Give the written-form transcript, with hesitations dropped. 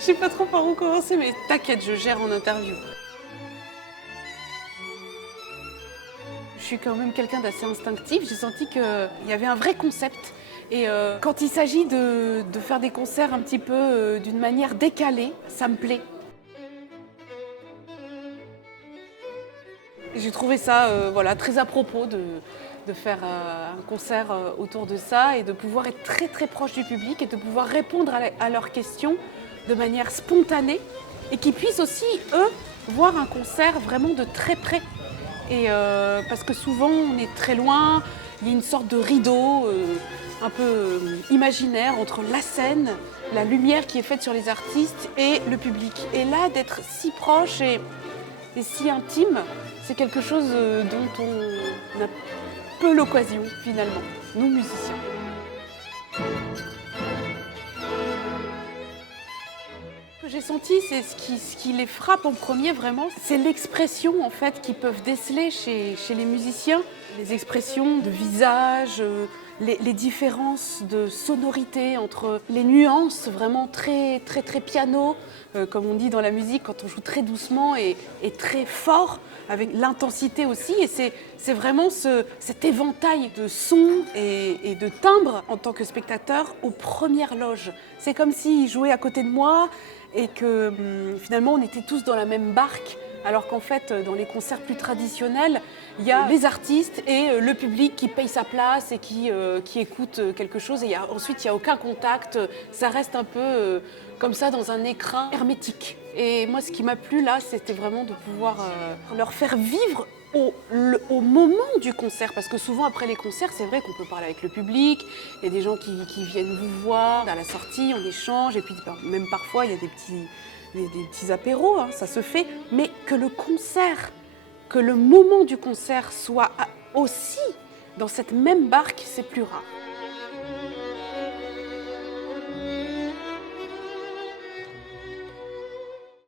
Je sais pas trop par où commencer, mais t'inquiète, je gère en interview. Je suis quand même quelqu'un d'assez instinctif. J'ai senti qu'il y avait un vrai concept. Et quand il s'agit de faire des concerts un petit peu d'une manière décalée, ça me plaît. J'ai trouvé ça voilà, très à propos de faire un concert autour de ça et de pouvoir être très très proche du public et de pouvoir répondre à leurs questions de manière spontanée et qu'ils puissent aussi, eux, voir un concert vraiment de très près. Et parce que souvent on est très loin, il y a une sorte de rideau un peu imaginaire entre la scène, la lumière qui est faite sur les artistes et le public. Et là, d'être si proche et si intime, c'est quelque chose dont on a peu l'occasion finalement, nous musiciens. Ce que j'ai senti, c'est ce qui les frappe en premier vraiment, c'est l'expression en fait qu'ils peuvent déceler chez les musiciens, les expressions de visage, les différences de sonorité entre les nuances vraiment très très très piano, comme on dit dans la musique quand on joue très doucement et très fort, avec l'intensité aussi. Et c'est vraiment cet éventail de sons et de timbres en tant que spectateur aux premières loges. C'est comme s'ils jouaient à côté de moi et que finalement on était tous dans la même barque. Alors qu'en fait, dans les concerts plus traditionnels, il y a les artistes et le public qui paye sa place et qui écoute quelque chose. Et ensuite, il n'y a aucun contact. Ça reste un peu comme ça dans un écrin hermétique. Et moi, ce qui m'a plu là, c'était vraiment de pouvoir leur faire vivre au moment du concert. Parce que souvent, après les concerts, c'est vrai qu'on peut parler avec le public. Il y a des gens qui viennent vous voir à la sortie, on échange. Et puis même parfois, il y a des petits apéros, hein, ça se fait, mais que le concert, que le moment du concert soit aussi dans cette même barque, c'est plus rare.